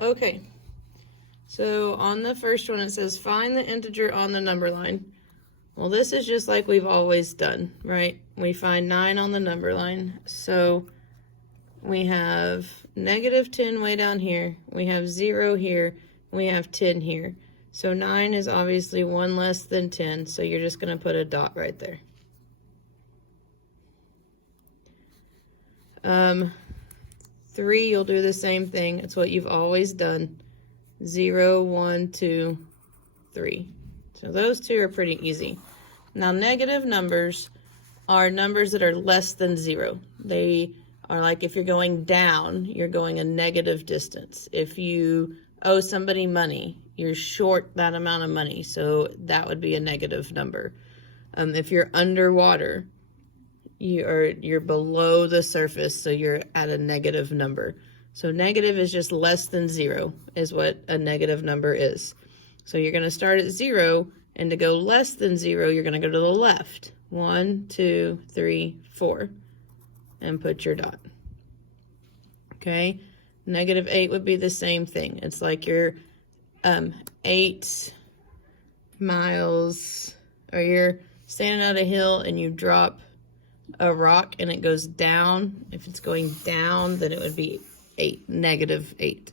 Okay, so on the first one it says find the integer on the number line. Well, this is just like we've always done, right? We find 9 on the number line, so we have -10 way down here, we have 0 here, we have 10 here. So 9 is obviously 1 less than 10, so you're just going to put a dot right there. 3, you'll do the same thing. It's what you've always done. 0, 1, 2, 3. So those two are pretty easy. Now, negative numbers are numbers that are less than 0. They are like if you're going down, you're going a negative distance. If you owe somebody money, you're short that amount of money, so that would be a negative number. If you're underwater, you're below the surface, so you're at a negative number. So negative is just less than 0 is what a negative number is. So you're going to start at 0, and to go less than 0, you're going to go to the left. 1, 2, 3, 4, and put your dot. Okay, -8 would be the same thing. It's like you're 8 miles, or you're standing at a hill and you drop a rock and it goes down. If it's going down, then it would be -8.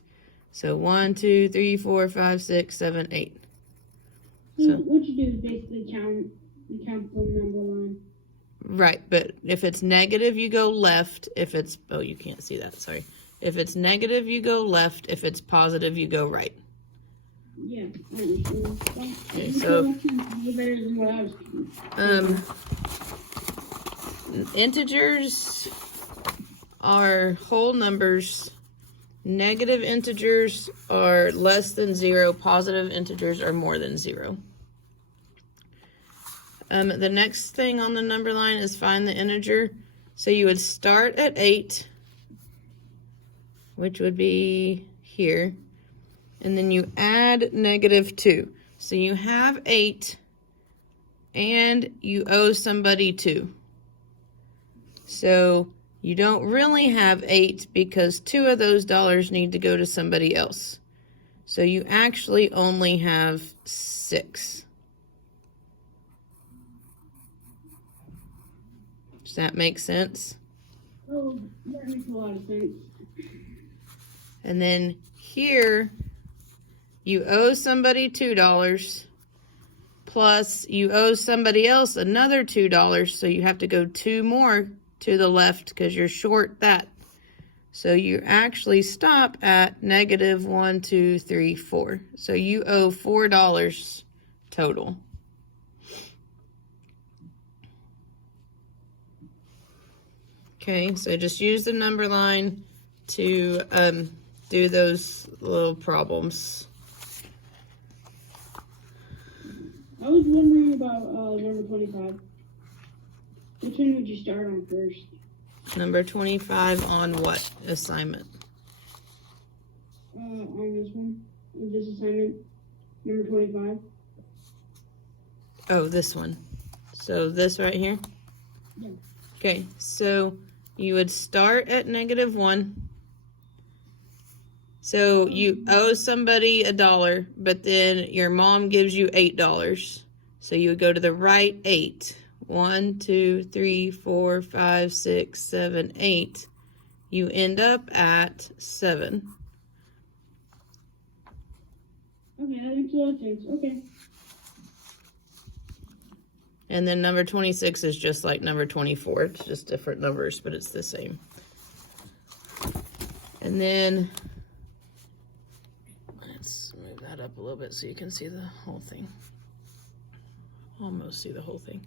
So 1, 2, 3, 4, 5, 6, 7, 8. So what you do is basically count from the number line. Right, but if it's negative, you go left. If it's, oh, you can't see that, sorry. If it's negative, you go left. If it's positive, you go right. Yeah, I understand. Okay, so better than what I was integers are whole numbers. Negative integers are less than 0. Positive integers are more than 0. The next thing on the number line is find the integer. So you would start at 8, which would be here, and then you add -2. So you have 8, and you owe somebody 2. So you don't really have 8 because 2 of those dollars need to go to somebody else. So you actually only have 6. Does that make sense? Oh, that makes a lot of sense. And then here, you owe somebody $2, plus you owe somebody else another $2, so you have to go 2 more to the left because you're short that. So you actually stop at -1, 2, 3, 4. So you owe $4 total. Okay, so just use the number line to do those little problems. I was wondering about number 25. Which one would you start on first? Number 25 on what assignment? On this one. This assignment. Number 25. Oh, this one. So this right here? Yeah. Okay, so you would start at -1. So you owe somebody $1, but then your mom gives you $8. So you would go to the right 8. 1, 2, 3, 4, 5, 6, 7, 8. You end up at 7. Okay, that makes a lot of sense. Okay. And then number 26 is just like number 24. It's just different numbers, but it's the same. And then let's move that up a little bit so you can see the whole thing. Almost see the whole thing.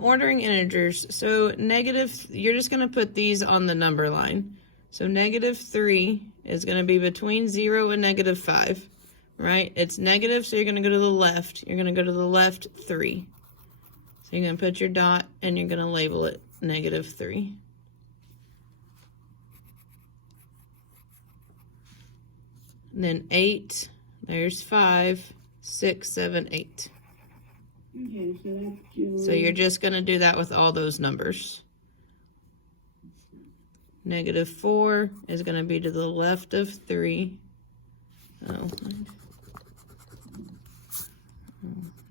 Ordering integers. So negative, you're just going to put these on the number line. So -3 is going to be between 0 and -5, right? It's negative, so you're going to go to the left. You're going to go to the left 3. So you're going to put your dot and you're going to label it -3. And then 8, there's 5, 6, 7, 8. Okay, so that's So you're just going to do that with all those numbers. -4 is going to be to the left of 3. Oh,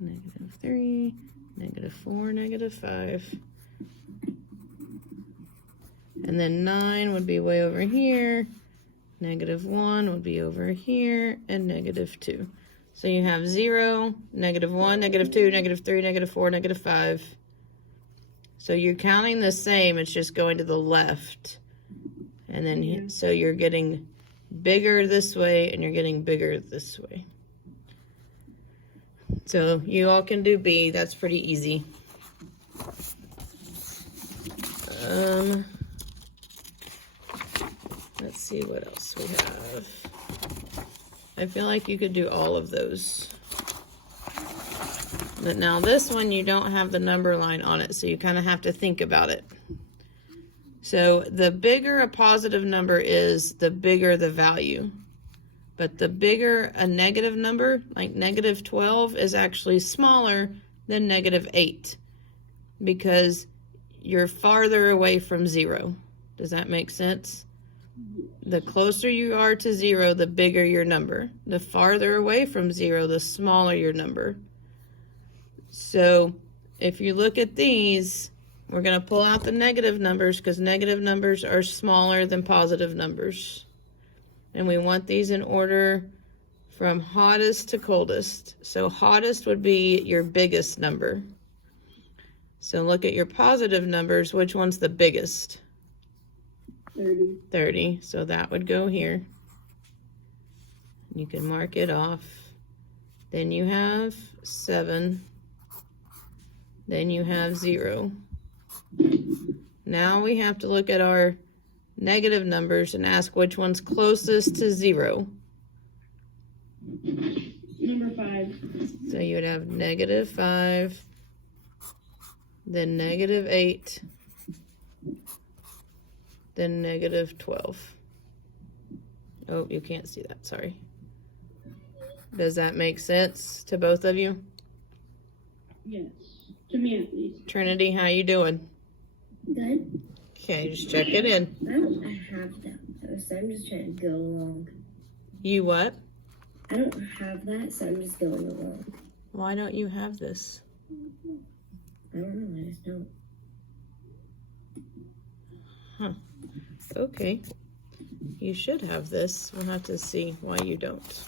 -3, -4, -5. And then 9 would be way over here. -1 would be over here, and -2. So you have 0, -1, -2, -3, -4, -5. So you're counting the same, it's just going to the left. And then, so you're getting bigger this way, and you're getting bigger this way. So you all can do B, that's pretty easy. Let's see what else we have. I feel like you could do all of those. But now this one, you don't have the number line on it, so you kind of have to think about it. So the bigger a positive number is, the bigger the value. But the bigger a negative number, like -12, is actually smaller than -8 because you're farther away from 0. Does that make sense? The closer you are to 0, the bigger your number. The farther away from 0, the smaller your number. So if you look at these, we're going to pull out the negative numbers because negative numbers are smaller than positive numbers. And we want these in order from hottest to coldest. So hottest would be your biggest number. So look at your positive numbers. Which one's the biggest? 30. 30. So that would go here. You can mark it off. Then you have 7. Then you have 0. Now we have to look at our negative numbers and ask which one's closest to 0. Number 5. So you would have -5, then -8, then -12. Oh, you can't see that, sorry. Does that make sense to both of you? Yes. To me at least. Trinity, how you doing? Good. Okay, just check it in. I don't have that though, so I'm just trying to go along. You what? I don't have that, so I'm just going along. Why don't you have this? I don't know, I just don't. Huh. Okay. You should have this. We'll have to see why you don't.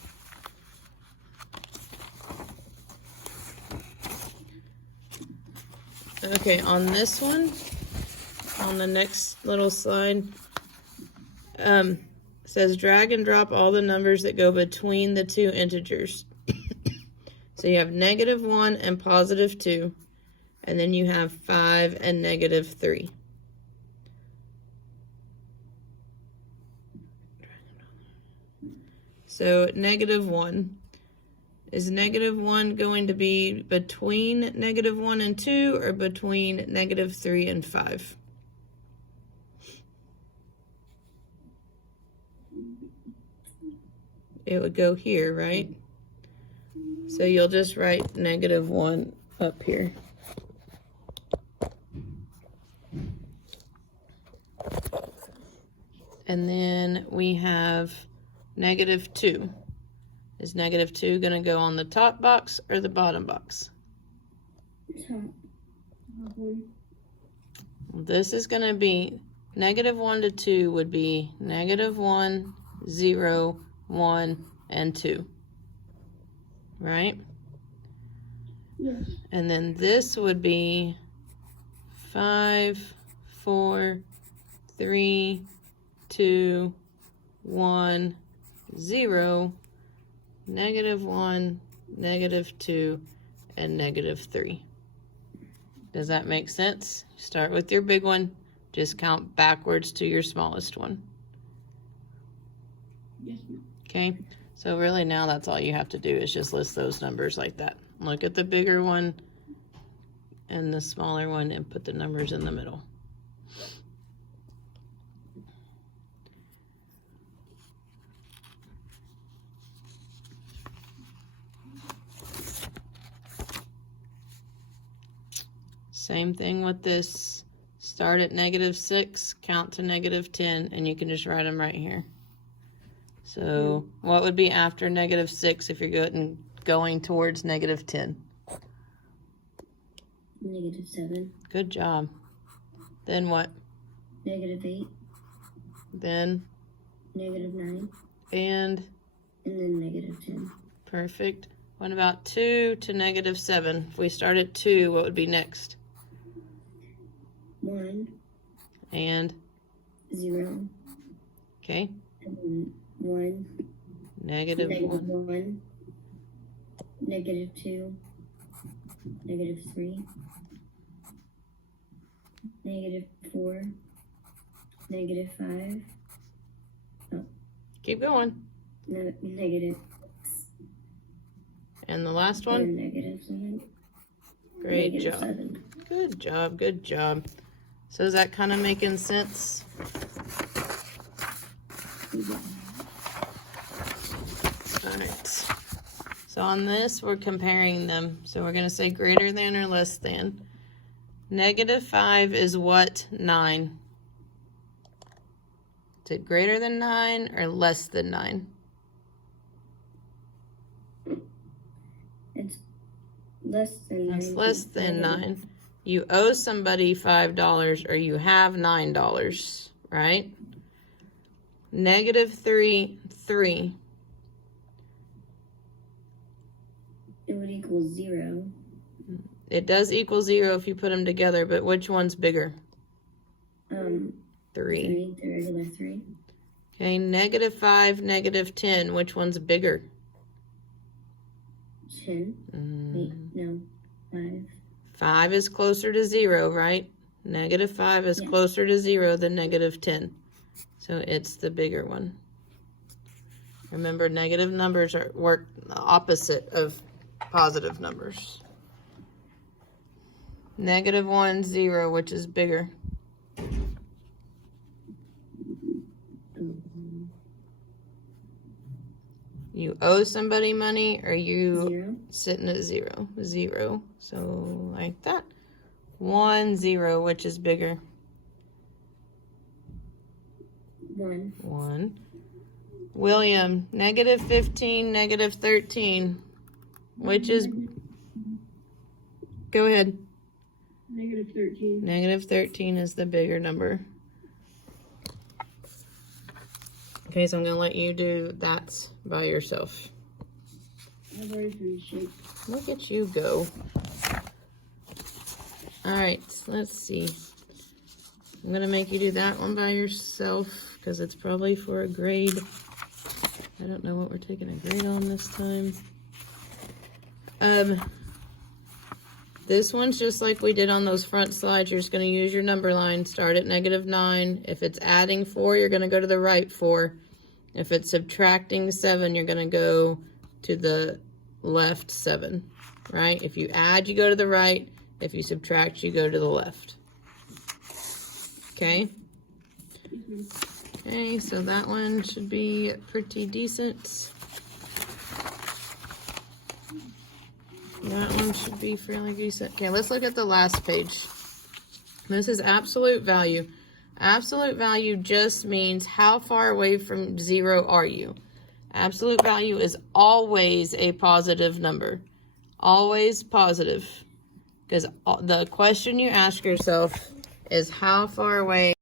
Okay, on this one, on the next little slide, it says drag and drop all the numbers that go between the two integers. So you have -1 and +2, and then you have 5 and -3. So -1. Is -1 going to be between -1 and 2 or between -3 and 5? It would go here, right? So you'll just write -1 up here. And then we have -2. Is -2 going to go on the top box or the bottom box? Top. This is going to be -1 to 2 would be -1, 0, 1, and 2. Right? Yes. And then this would be 5, 4, 3, 2, 1, 0, -1, -2, and -3. Does that make sense? Start with your big one. Just count backwards to your smallest one. Yes, ma'am. Okay? So really now that's all you have to do is just list those numbers like that. Look at the bigger one and the smaller one and put the numbers in the middle. Same thing with this. Start at -6, count to -10, and you can just write them right here. So what would be after -6 if you're going towards -10? -7. Good job. Then what? -8. Then -9. and And then -10. perfect. What about 2 to -7? If we start at 2, what would be next? 1. And 0. okay, And then 1. -1. -1. -2. -3. -4. -5. Keep going. -6. And the last one? And -7. Great job. -7. Good job, good job. So is that kind of making sense? All right. So on this, we're comparing them. So we're going to say greater than or less than. -5 is what? 9. Is it greater than 9 or less than 9? It's less than 9. It's less than 9. You owe somebody $5 or you have $9, right? -3, 3. It would equal 0. It does equal 0 if you put them together, but which one's bigger? 3. 3, the regular 3. Okay, -5, -10. Which one's bigger? 10. Wait, no. 5. 5 is closer to 0, right? -5 is Yeah. closer to 0 than -10. So it's the bigger one. Remember, negative numbers work the opposite of positive numbers. -1, 0, which is bigger? You owe somebody money or you 0. sitting at 0? 0. So like that. 1, 0, which is bigger? 1. 1. William, -15, -13. Which is, go ahead. -13. -13 is the bigger number. Okay, so I'm going to let you do that by yourself. I've already finished it. Look at you go. All right, let's see. I'm going to make you do that one by yourself because it's probably for a grade. I don't know what we're taking a grade on this time. This one's just like we did on those front slides. You're just going to use your number line. Start at -9. If it's adding 4, you're going to go to the right 4. If it's subtracting 7, you're going to go to the left 7, right? If you add, you go to the right. If you subtract, you go to the left. Okay? Okay, so that one should be pretty decent. That one should be fairly decent. Okay, let's look at the last page. This is absolute value. Absolute value just means how far away from 0 are you. Absolute value is always a positive number. Always positive. Because the question you ask yourself is how far away